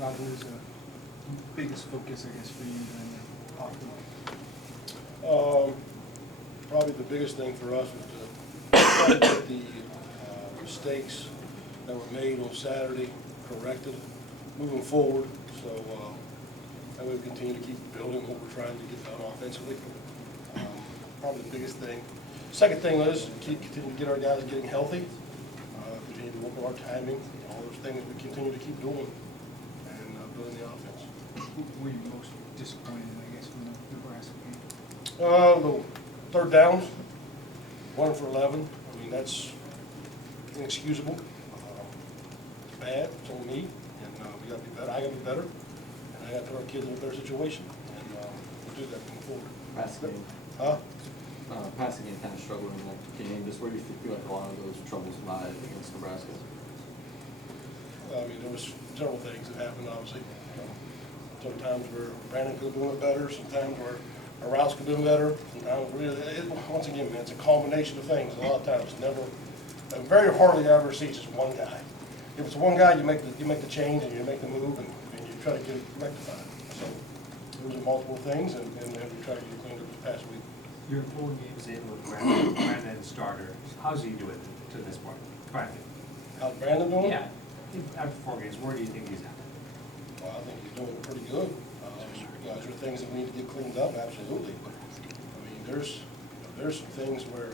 Rob, what is the biggest focus, I guess, for you during the off week? Probably the biggest thing for us was to try to get the mistakes that were made on Saturday corrected moving forward. So that way we continue to keep building what we're trying to get done offensively. Probably the biggest thing. Second thing is continue to get our guys getting healthy. Continue to work on our timing, all those things we continue to keep doing and building the offense. Who were you most disappointed, I guess, from the Nebraska game? The third downs, 1 for 11. I mean, that's inexcusable. It's bad. It's on me, and we got to be better. I got to be better, and I got to put our kids in a better situation, and we'll do that moving forward. Passing game kind of struggling in that game. Just where do you feel like a lot of those troubles lie against Nebraska? I mean, there was several things that happened, obviously. Sometimes where Brandon could have done it better, sometimes where our routes could have done better, sometimes once again, man, it's a combination of things. A lot of times, very hardly ever see just one guy. If it's one guy, you make the change and you make the move and you try to get it rectified. So those are multiple things, and we try to get it cleaned up this past week. You're 4 games in with Brandon starter. How's he doing to this point? Brandon. How's Brandon doing? Yeah. After 4 games, where do you think he's at? Well, I think he's doing pretty good. Those are things that we need to get cleaned up, absolutely. But I mean, there's some things where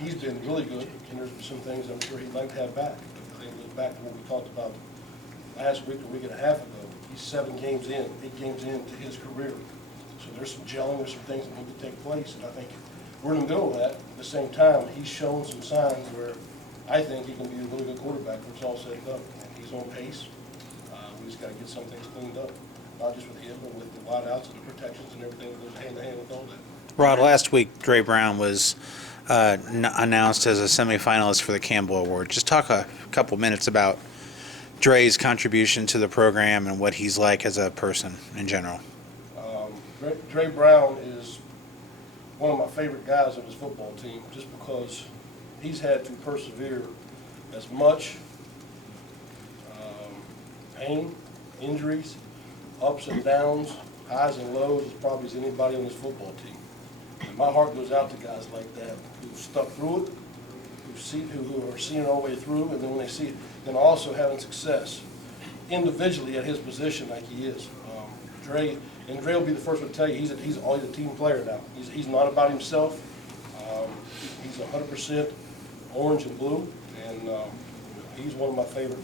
he's been really good, and there's some things I'm sure he'd like to have back. If they look back to what we talked about last week, a week and a half ago, he's 7 games in, 8 games into his career. So there's some gelling, there's some things that need to take place, and I think we're in the middle of that. At the same time, he's shown some signs where I think he can be a really good quarterback when it's all said and done. And he's on pace. We just got to get some things cleaned up, not just with him, but with the wideouts and the protections and everything that goes hand in hand with all that. Rod, last week Dre Brown was announced as a semifinalist for the Campbell Award. Just talk a couple minutes about Dre's contribution to the program and what he's like as a person in general. Dre Brown is one of my favorite guys on this football team just because he's had to persevere as much pain, injuries, ups and downs, highs and lows as probably as anybody on this football team. And my heart goes out to guys like that who've stuck through it, who are seeing it all the way through, and then when they see it, then also having success individually at his position like he is. Dre will be the first one to tell you he's always a team player now. He's not about himself. He's 100% orange and blue, and he's one of my favorite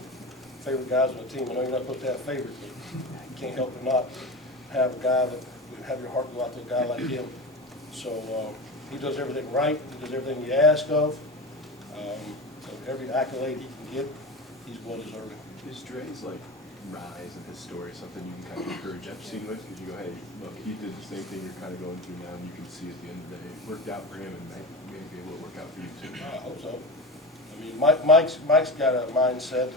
guys on the team. I know you're not supposed to have favorites, but you can't help but not have a guy that have your heart go out to a guy like him. So he does everything right. He does everything you ask of. So every accolade he can get, he's well deserving. Is Dre's rise and his story something you can kind of encourage FC with? Because you go, hey, look, he did the same thing you're kind of going through now, and you can see at the end of the day it worked out for him, and maybe it will work out for you too. I hope so. I mean, Mike's got a mindset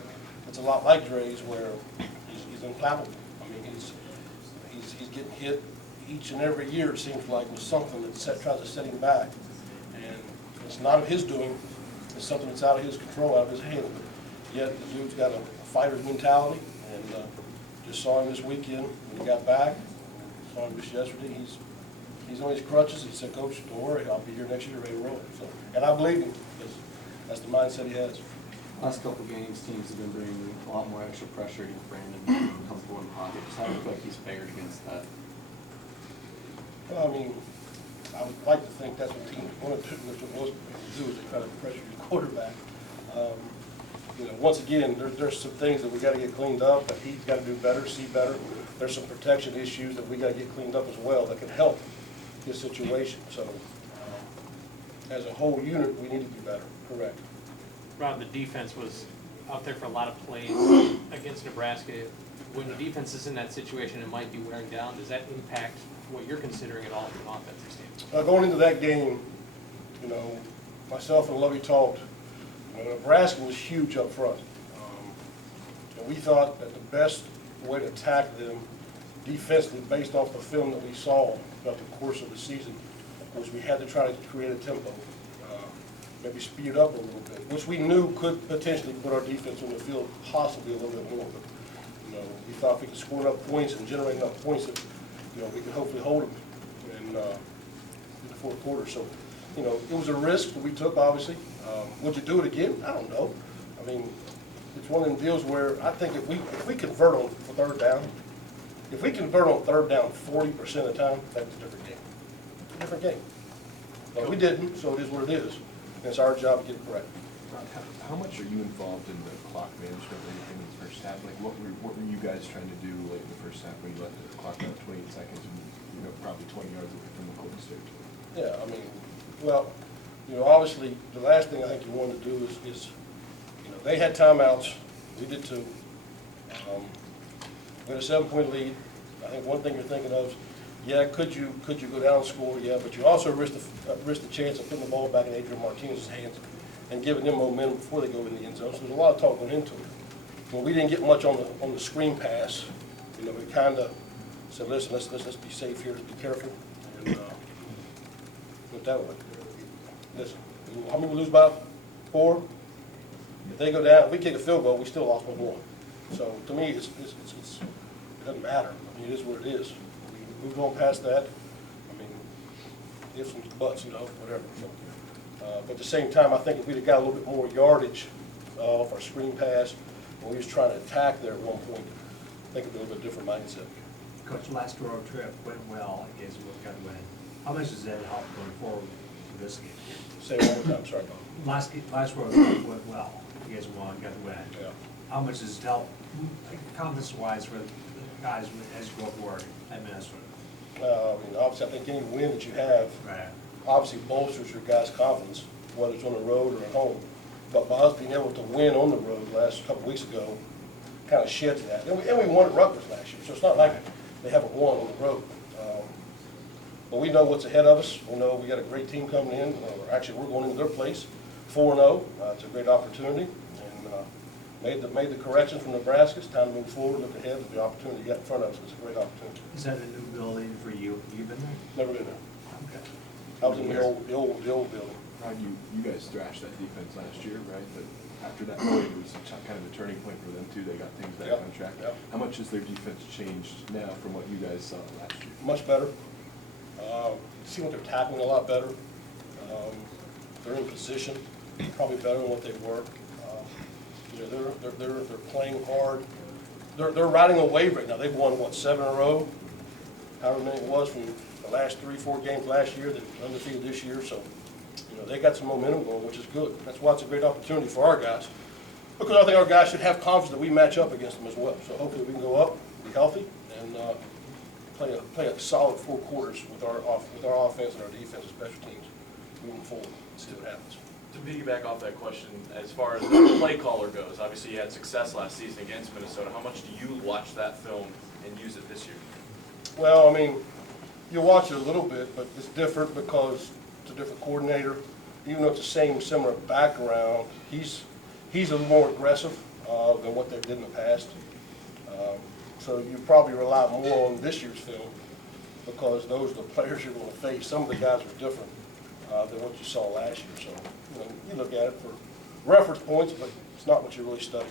that's a lot like Dre's, where he's unflappable. I mean, he's getting hit each and every year, it seems like, with something that tries to set him back. And it's not of his doing. It's something that's out of his control, out of his hand. Yet the dude's got a fighter's mentality, and just saw him this weekend when he got back. Saw him just yesterday. He's on his crutches. He said, "Coach, don't worry, I'll be here next year ready to roll." So, and I believe him, because that's the mindset he has. Last couple games, teams have been bringing a lot more extra pressure against Brandon, comfortable in the pocket. Just how do you feel like he's fared against that? Well, I mean, I would like to think that's what teams want to do is they try to pressure your quarterback. Once again, there's some things that we got to get cleaned up, that he's got to do better, see better. There's some protection issues that we got to get cleaned up as well that can help his situation. So, as a whole unit, we need to be better. Correct. Rob, the defense was out there for a lot of plays against Nebraska. When the defense is in that situation, it might be wearing down. Does that impact what you're considering at all from an offensive standpoint? Going into that game, myself and Lovey talked. Nebraska was huge up front. And we thought that the best way to attack them defensively, based off the film that we saw throughout the course of the season, was we had to try to create a tempo, maybe speed it up a little bit, which we knew could potentially put our defense on the field possibly a little bit more. But You know, he thought if we could score enough points and generate enough points that, you know, we could hopefully hold them in the fourth quarter. So, you know, it was a risk that we took, obviously. Would you do it again? I don't know. I mean, it's one of them deals where I think if we convert on for third down, if we convert on third down 40% of the time, that's a different game. It's a different game. But we didn't, so it is what it is. And it's our job to get it correct. Ron, how much are you involved in the clock management in the first half? Like, what were you guys trying to do late in the first half when you let the clock run 28 seconds and, you know, probably 20 yards away from the Golden State? Yeah, I mean, well, you know, obviously, the last thing I think you want to do is, you know, they had timeouts, we did too. We had a 7-point lead. I think one thing you're thinking of is, yeah, could you go down and score? Yeah, but you also risk the chance of putting the ball back in Adrian Martinez's hands and giving them momentum before they go in the end zone. So there's a lot of talk going into it. When we didn't get much on the screen pass, you know, we kind of said, listen, let's be safe here, let's be careful, and put it that way. Listen, how many we lose by? 4? If they go down, if we kick a field goal, we still lost by 1. So to me, it doesn't matter. I mean, it is what it is. We move on past that. I mean, ifs and buts, you know, whatever. So, but at the same time, I think if we'd have got a little bit more yardage off our screen pass when we was trying to attack there at one point, I think it'd be a little bit different mindset. Coach, last road trip went well against Wolfgang Win. How much does that help going forward for this game? Say it one more time, sorry, Bob. Last road trip went well. You guys won, got the win. Yeah. How much does it help, confidence-wise, for the guys as you go forward at Minnesota? I mean, obviously, I think any win that you have Right. obviously bolsters your guys' confidence, whether it's on the road or at home. But by us being able to win on the road last couple weeks ago, kind of sheds that. And we won at Rutgers last year, so it's not like they haven't won on the road. But we know what's ahead of us. We know we got a great team coming in. Actually, we're going into their place, 4-0. It's a great opportunity. And made the corrections from Nebraska. It's time to move forward, look ahead at the opportunity you got in front of us. It's a great opportunity. Is that a new building for you? You've been there? Never been there. Okay. I was in the old building. Ron, you guys thrashed that defense last year, right? But after that point, it was kind of a turning point for them too. They got things back Yep, on track. yep. How much has their defense changed now from what you guys saw last year? Much better. See what they're tackling a lot better. They're in position, probably better than what they were. You know, they're playing hard. They're riding a wave right now. They've won what, 7 in a row, however many it was from the last 3-4 games last year. They're undefeated this year, so you know they got some momentum going, which is good. That's why it's a great opportunity for our guys, because I think our guys should have confidence that we match up against them as well. So hopefully we can go up, be healthy, and play a solid 4 quarters with our offense and our defense and special teams moving forward. See what happens. To piggyback off that question, as far as the play caller goes, obviously you had success last season against Minnesota. How much do you watch that film and use it this year? Well, I mean, you watch it a little bit, but it's different because it's a different coordinator. Even though it's the same similar background, he's a little more aggressive than what they did in the past. So you probably rely more on this year's film because those are the players you're going to face. Some of the guys are different than what you saw last year. So you know, you look at it for reference points, but it's not what you really study.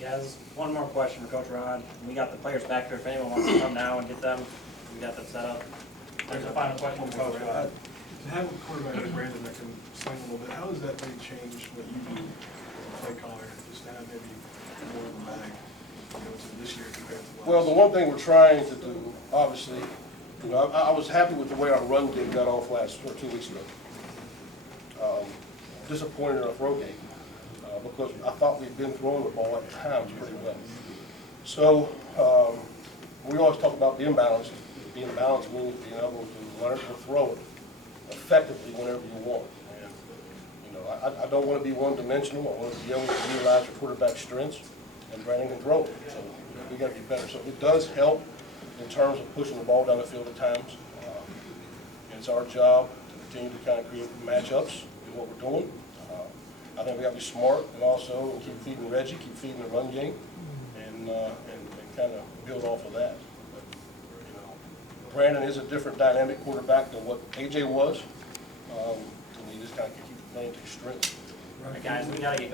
Yes, one more question for Coach Ron. We got the players back here. If anyone wants to come now and get them, we got them set up. There's a final question for Coach Ron. To have a quarterback like Brandon that can swing a little bit, how does that maybe change what you do as a play caller, just to have maybe more in the bag, you know, to this year compared to last? Well, the one thing we're trying to do, obviously, you know, I was happy with the way our run game got off 2 weeks ago. Disappointed in our throw game because I thought we'd been throwing the ball at times pretty well. So we always talk about being balanced. Being balanced means being able to learn to throw it effectively whenever you want. And you know, I don't want to be one-dimensional. I want to be able to utilize your quarterback's strengths, and Brandon can throw it. So we got to be better. So it does help in terms of pushing the ball down the field at times. It's our job to continue to kind of create matchups in what we're doing. I think we got to be smart and also keep feeding Reggie, keep feeding the run game, and kind of build off of that. But, you know, Brandon is a different dynamic quarterback than what AJ was. And you just kind of keep playing to your strengths. All right, guys, we got to get going.